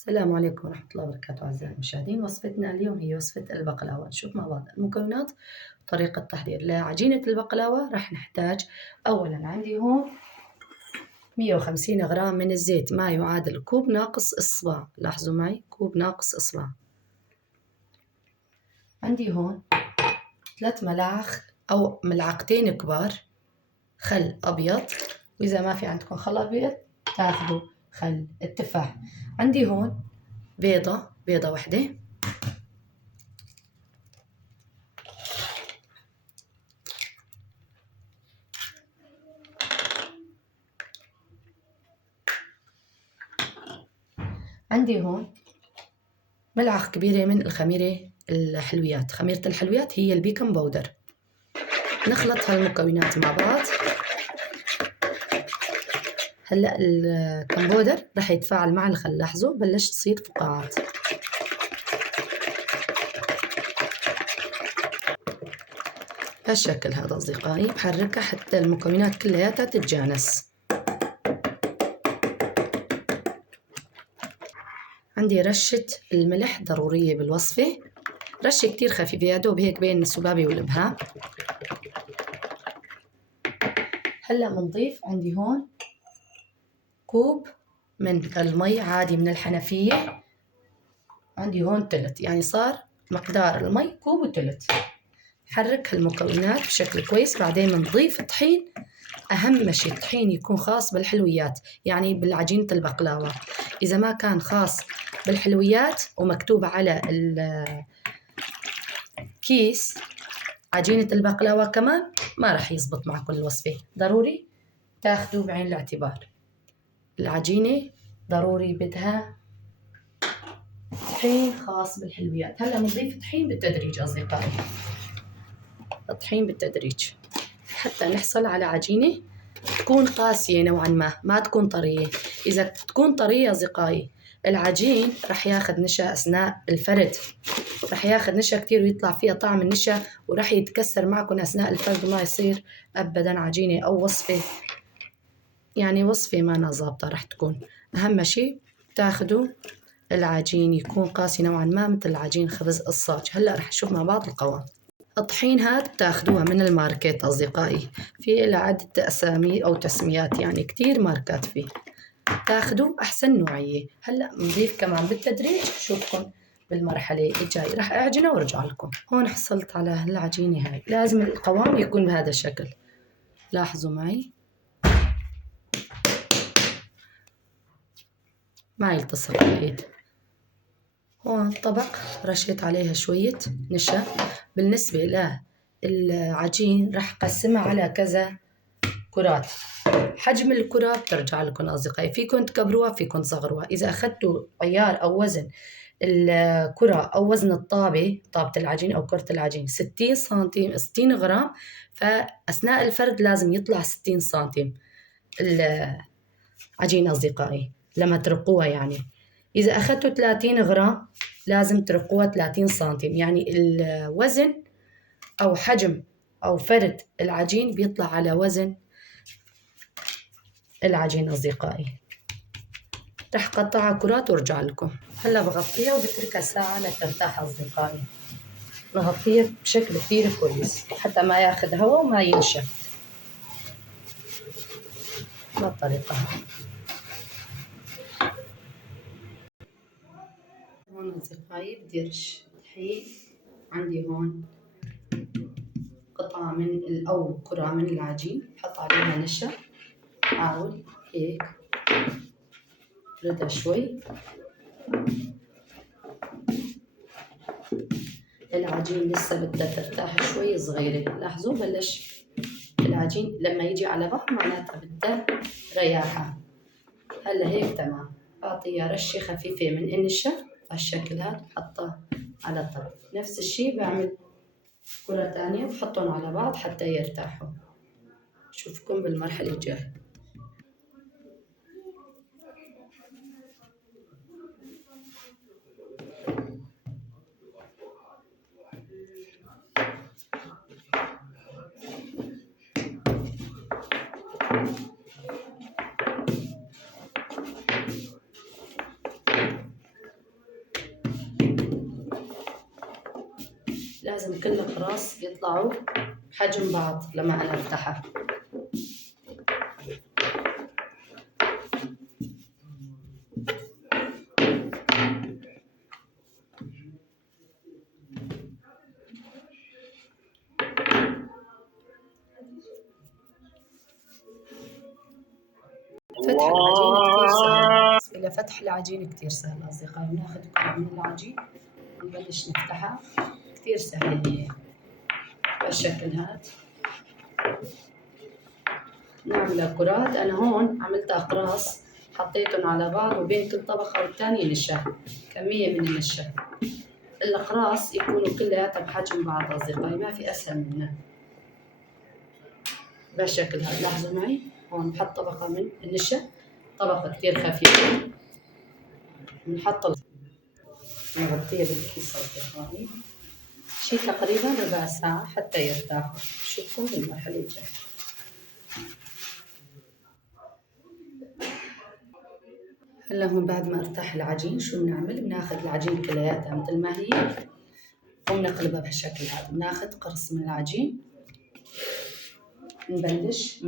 السلام عليكم ورحمة الله وبركاته أعزائي المشاهدين. وصفتنا اليوم هي وصفة البقلاوة. نشوف مع بعض المكونات وطريقة التحضير. لعجينة البقلاوة راح نحتاج أولا عندي هون 150 غرام من الزيت، ما يعادل كوب ناقص إصبع. لاحظوا معي، كوب ناقص إصبع. عندي هون 3 ملاعق أو ملعقتين كبار خل أبيض، وإذا ما في عندكم خل أبيض تاخذوا خل التفاح. عندي هون بيضة واحدة، عندي هون ملعقة كبيرة من الخميرة الحلويات. خميرة الحلويات هي البيكنج باودر. نخلط هالمكونات مع بعض. هلا البيكنج باودر رح يتفاعل مع الخل، لاحظوا بلش تصير فقاعات. بهالشكل هذا أصدقائي، بحركها حتى المكونات كلياتها تتجانس. عندي رشة الملح ضرورية بالوصفة، رشة كتير خفيفة يا دوب هيك بين السبابة والإبهام. هلا بنضيف عندي هون كوب من المي عادي من الحنفية. عندي هون تلت، يعني صار مقدار المي كوب وتلت. حرك هالمكونات بشكل كويس. بعدين بنضيف طحين. أهم شيء الطحين يكون خاص بالحلويات، يعني بالعجينة البقلاوة. إذا ما كان خاص بالحلويات ومكتوب على الكيس عجينة البقلاوة كمان، ما رح يزبط معكم الوصفة. ضروري تاخدوا بعين الاعتبار، العجينة ضروري بدها طحين خاص بالحلويات. هلا بنضيف طحين بالتدريج أصدقائي، الطحين بالتدريج حتى نحصل على عجينة تكون قاسية نوعا ما تكون طرية. إذا تكون طرية أصدقائي العجين رح ياخد نشا أثناء الفرد، رح ياخد نشا كتير ويطلع فيها طعم النشا، ورح يتكسر معكم أثناء الفرد وما يصير أبدا عجينة أو وصفة، يعني وصفة ما ظابطة رح تكون. أهم شيء تاخدوا العجين يكون قاسي نوعا ما مثل عجين خبز الصاج. هلا رح نشوف مع بعض القوام. الطحين هاد بتاخدوها من الماركت أصدقائي، في إلى عدة أسامي أو تسميات، يعني كتير ماركات فيه، تاخدوا أحسن نوعية. هلأ نضيف كمان بالتدريج. شوفكم بالمرحلة الجاية رح أعجنه وارجع لكم. هون حصلت على العجينة هاي، لازم القوام يكون بهذا الشكل. لاحظوا معي ما يلتصق الإيد. هون طبق رشيت عليها شوية نشا. بالنسبة للعجين رح قسمها على كذا كرات. حجم الكرة بترجع لكم أصدقائي، فيكم تكبروها فيكم تصغروها. إذا أخذتوا عيار أو وزن الكرة أو وزن طابة العجين أو كرة العجين 60 سنتيم 60 غرام، فأثناء الفرد لازم يطلع 60 سنتيم العجين أصدقائي لما ترقوها. يعني إذا أخذتوا 30 غرام لازم ترقوها 30 سنتيم، يعني الوزن أو حجم أو فرد العجين بيطلع على وزن العجين أصدقائي. رح قطعها كرات وارجع لكم. هلا بغطيها وبتركها ساعة لترتاح أصدقائي. نغطيها بشكل كتير كويس حتى ما ياخد هواء وما ينشف. بالطريقة هون أصدقائي بدي أرش طحين. عندي هون قطعة من أو كرة من العجين، بحط عليها نشا، حاول هيك ردها شوي. العجين لسه بدها ترتاح شوي صغيرة. لاحظوا بلش العجين لما يجي على بعض معناتها بدها رياحة. هلا هيك تمام. أعطيها رشة خفيفة من النشا هالشكل هذا، بحطها على الطرف. نفس الشي بعمل كرة تانية وبحطهم على بعض حتى يرتاحوا. شوفكم بالمرحلة الجاية. لازم كل الأقراص يطلعوا بحجم بعض لما أنا أفتحها. فتح العجين كتير سهل. بالنسبة لفتح العجين كتير سهل أصدقائي. بناخذ كل من العجين ونبلش نفتحها، كتير سهلة هي بالشكل هاد. نعمل كرات. أنا هون عملت أقراص حطيتهم على بعض، وبين كل طبقة والتانية نشا، كمية من النشا. الأقراص يكونوا كلياتها بحجم بعض أصدقائي، ما في أسهل منها بالشكل هذا. لاحظوا معي هون بحط طبقة من النشا، طبقة كتير خفيفة، بنحط نغطيها بالكيس أصدقائي شي تقريبا ربع ساعة حتى يرتاحوا. شوفوا المرحلة الجاية. هلا هون بعد ما ارتاح العجين شو بنعمل؟ بناخذ العجين كلياتها مثل ما هي وبنقلبها بهالشكل هذا. بناخذ قرص من العجين، نبلش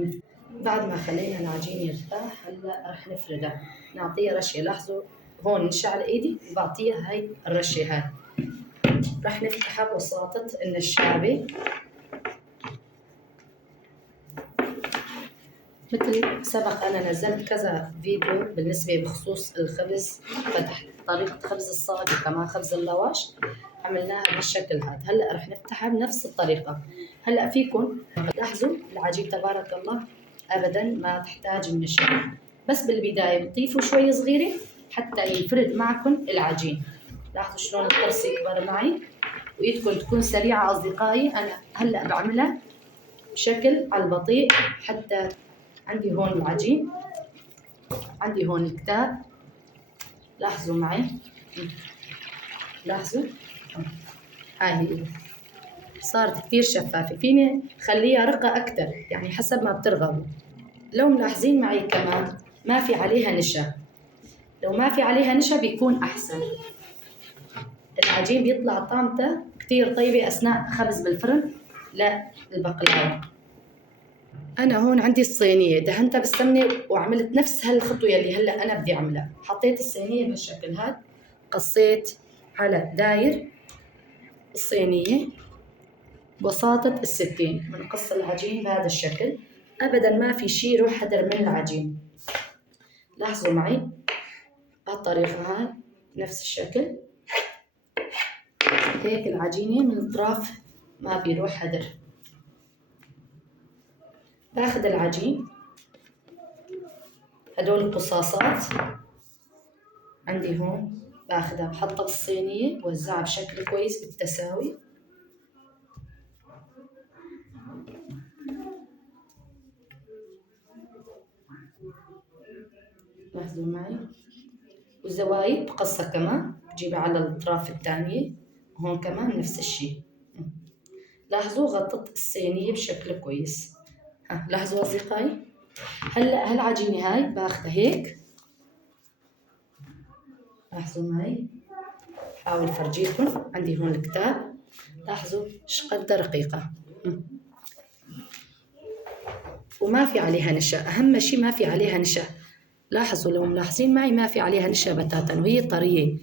بعد ما خلينا العجين يرتاح هلا رح نفردها، نعطيها رشه. لاحظوا هون نشعل ايدي وبعطيها هاي الرشه هاي. رح نفتحها بوساطة النشابة مثل سبق أنا نزلت كذا فيديو بالنسبة بخصوص الخبز، فتح طريقة خبز الصاج وكمان خبز اللواش عملناها بالشكل هذا. هلا رح نفتحها بنفس الطريقة. هلا فيكم لاحظوا العجين تبارك الله أبدا ما تحتاج النشا، بس بالبداية بتضيفوا شوي صغيرة حتى ينفرد معكم العجين. لاحظوا شلون القرص يكبر معي وإيدكم تكون سريعة أصدقائي. أنا هلا بعملها بشكل على البطيء حتى عندي هون العجين، عندي هون الكتاب. لاحظوا معي، لاحظوا هاي هي صارت كثير شفافة. فيني خليها رقة أكثر يعني حسب ما بترغبوا. لو ملاحظين معي كمان ما في عليها نشا، لو ما في عليها نشا بيكون أحسن. العجين بيطلع طعمته كثير طيبة أثناء خبز بالفرن للبقلاوة. أنا هون عندي الصينية دهنتها بالسمنة وعملت نفس هالخطوة اللي هلا أنا بدي أعملها. حطيت الصينية بالشكل هاد، قصيت على داير الصينية بوساطة الستين، بنقص العجين بهذا الشكل أبدا ما في شي يروح حدر من العجين. لاحظوا معي بهالطريقة هاي نفس الشكل هيك العجينة من الأطراف ما بيروح حدر. باخذ العجين هدول القصاصات عندي هون، باخذها بحطها بالصينية بوزعها بشكل كويس بالتساوي. لاحظوا معي، والزوايد بقصها كمان بجيبها على الأطراف الثانية، وهون كمان نفس الشيء. لاحظوا غطت الصينية بشكل كويس. لاحظوا أصدقائي. هلا هالعجينة هاي باخذها هيك، لاحظوا معي، حاول فرجيكم عندي هون الكتاب. لاحظوا ايش قد رقيقة وما في عليها نشا. أهم شيء ما في عليها نشا. لاحظوا لو ملاحظين معي ما في عليها نشا بتاتا وهي طرية،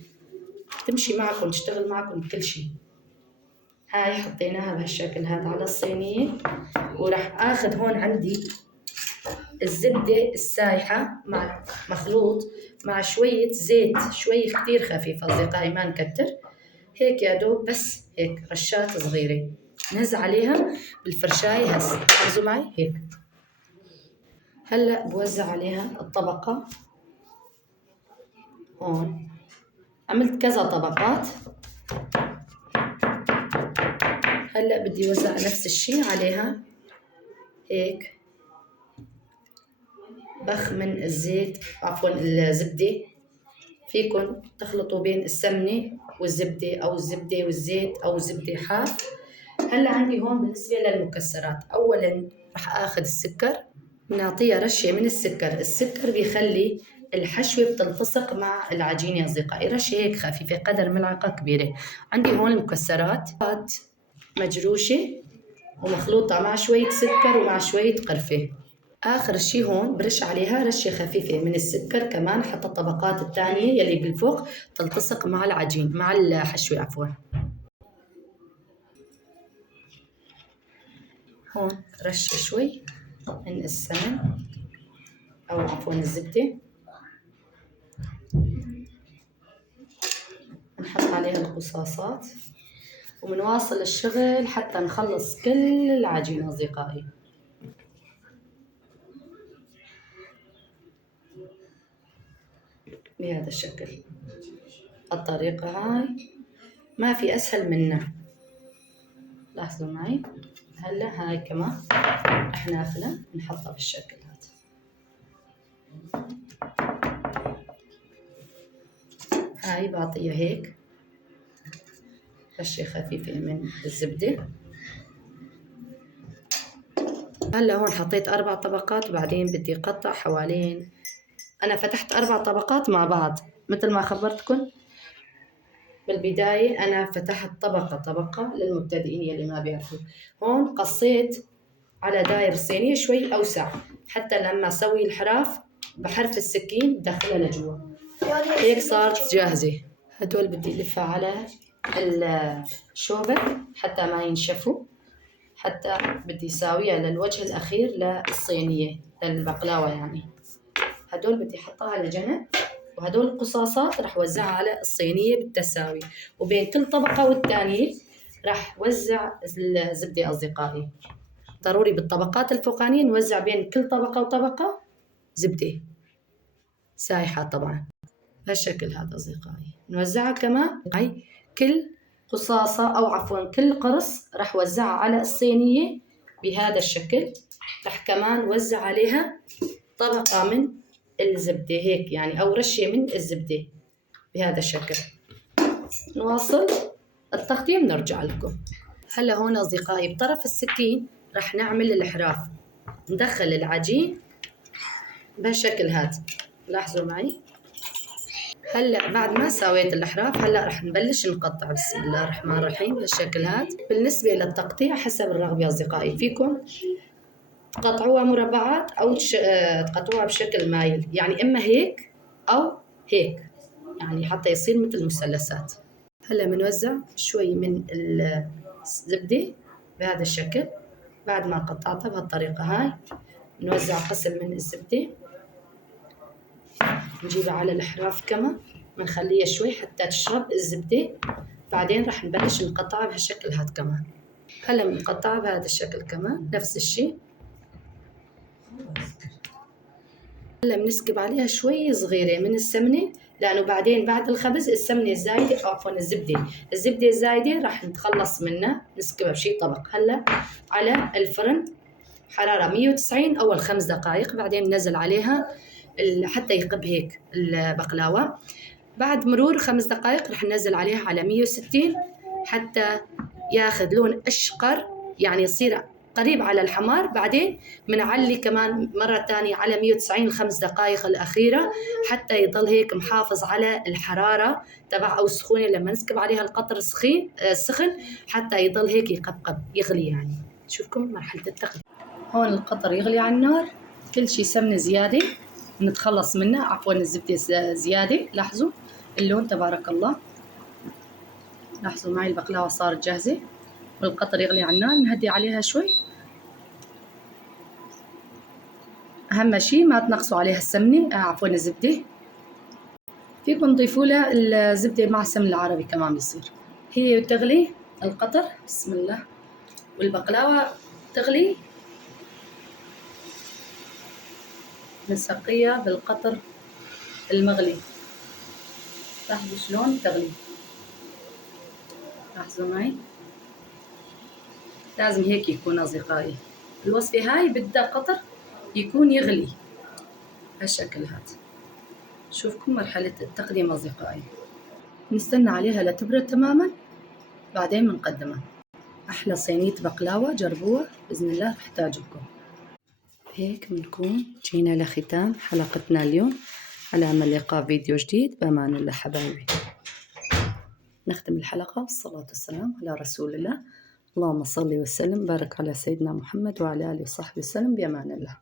تمشي معكم تشتغل معكم بكل شيء. هاي حطيناها بهالشكل هذا على الصينية، وراح اخذ هون عندي الزبدة السايحة مع مخلوط مع شوية زيت، شوي كتير خفيف أصدقائي ما نكتر، هيك يا دوب بس هيك رشات صغيرة نهز عليها بالفرشاية هسه. لاحظوا معي هيك. هلا بوزع عليها الطبقة هون، عملت كذا طبقات. هلا بدي وزع نفس الشيء عليها هيك، بخ من الزيت عفوا الزبدة. فيكن تخلطوا بين السمنة والزبدة أو الزبدة والزيت أو زبدة حاف. هلا عندي هون بالنسبة للمكسرات، أولا رح آخذ السكر، بنعطيها رشة من السكر. السكر بيخلي الحشوة بتلتصق مع العجينة يا أصدقائي، رشة هيك خفيفة قدر ملعقة كبيرة. عندي هون المكسرات مجروشة ومخلوطة مع شوية سكر ومع شوية قرفة. آخر شي هون برش عليها رشة خفيفة من السكر كمان حتى الطبقات الثانية يلي بالفوق تلتصق مع العجين مع الحشوة عفوا. هون رشة شوي من السمن أو عفوا الزبدة، نحط عليها القصاصات ومنواصل الشغل حتى نخلص كل العجين أصدقائي. بهذا الشكل. الطريقة هاي ما في أسهل منها. لاحظوا معي هلا هاي كمان رح ناخذها نحطها بالشكل هذا. هاي بعطيها هيك رشة خفيفة من الزبدة. هلا هون حطيت 4 طبقات وبعدين بدي قطع حوالين. أنا فتحت 4 طبقات مع بعض مثل ما خبرتكم بالبداية. أنا فتحت طبقة طبقة للمبتدئين يلي ما بيعرفوا. هون قصيت على داير الصينية شوي أوسع حتى لما أسوي الحراف بحرف السكين بدخلها لجوا. هيك صارت جاهزة. هدول بدي ألفها على الشوبة حتى ما ينشفوا، حتى بدي أساويها للوجه الأخير للصينية للبقلاوة يعني. هدول بدي أحطها على جنب، وهدول القصاصات رح وزعها على الصينية بالتساوي، وبين كل طبقة والتانية رح وزع الزبدة أصدقائي. ضروري بالطبقات الفوقانية نوزع بين كل طبقة وطبقة زبدة سايحة طبعا بهالشكل هذا أصدقائي. نوزعها كمان هاي كل قصاصة أو عفوا كل قرص رح وزعها على الصينية بهذا الشكل. رح كمان وزع عليها طبقة من الزبدة هيك يعني أو رشة من الزبدة بهذا الشكل. نواصل التقديم نرجع لكم. هلا هون أصدقائي بطرف السكين رح نعمل الحراف. ندخل العجين بهالشكل هذا. لاحظوا معي. هلا بعد ما سويت الحراف هلا رح نبلش نقطع. بسم الله الرحمن الرحيم بهالشكل هذا. بالنسبة للتقطيع حسب الرغبة أصدقائي، فيكم تقطعوها مربعات أو تقطعوها بشكل مايل، يعني إما هيك أو هيك يعني حتى يصير مثل مثلثات. هلا بنوزع شوي من الزبدة بهذا الشكل. بعد ما قطعتها بهالطريقة هاي نوزع قسم من الزبدة، نجيبها على الحراف كمان بنخليها شوي حتى تشرب الزبدة. بعدين رح نبلش نقطعها بهالشكل هاد كمان. هلا بنقطعها بهذا الشكل كمان نفس الشيء. هلا بنسكب عليها شوي صغيرة من السمنة، لأنه بعدين بعد الخبز السمنة الزايدة أو عفوا الزبدة الزايدة رح نتخلص منها. نسكبها بشي طبق. هلا على الفرن حرارة 190 أول 5 دقائق، بعدين ننزل عليها حتى يقب هيك البقلاوة. بعد مرور 5 دقائق رح ننزل عليها على 160 حتى ياخذ لون أشقر يعني يصير قريب على الحمار. بعدين بنعلي كمان مرة تانية على 190 ال5 دقائق الأخيرة حتى يضل هيك محافظ على الحرارة تبع أو السخونة لما نسكب عليها القطر السخن حتى يضل هيك يقبقب يغلي يعني. شوفكم مرحلة التقديم. هون القطر يغلي على النار، كل شي سمنة زيادة نتخلص منها عفوا الزبدة زيادة. لاحظوا اللون تبارك الله. لاحظوا معي البقلاوة صارت جاهزة والقطر يغلي على النار. نهدي عليها شوي. أهم شي ما تنقصوا عليها السمنة عفوا الزبدة. فيكم تضيفوا لها الزبدة مع السمن العربي كمان بيصير. هي تغلي القطر بسم الله والبقلاوة تغلي بنسقيها بالقطر المغلي. لاحظوا شلون تغلي. لاحظوا معي لازم هيك يكون أصدقائي. الوصفة هاي بدها قطر يكون يغلي هالشكل هذا. شوفكم مرحلة التقديم أصدقائي. نستنى عليها لتبرد تماما بعدين بنقدمها. أحلى صينية بقلاوة جربوها بإذن الله رح تعجبكم. هيك بنكون جينا لختام حلقتنا اليوم. على أمل لقاء فيديو جديد بأمان الله حبايبي. نختم الحلقة والصلاة والسلام على رسول الله اللهم صل وسلم بارك على سيدنا محمد وعلى آله وصحبه وسلم، بأمان الله.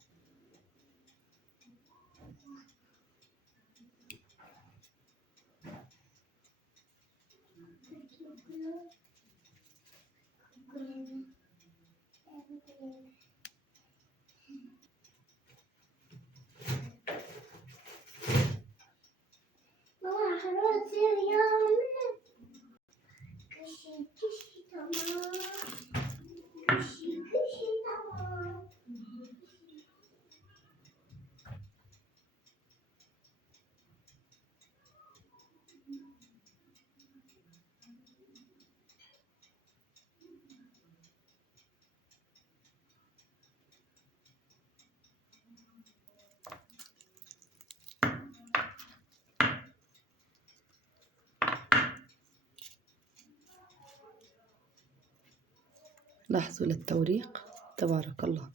لاحظوا للتوريق، تبارك الله.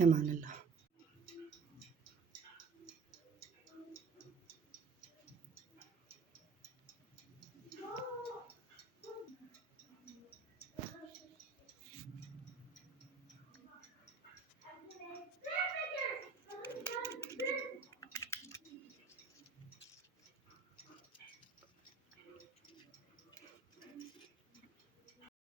أمان الله.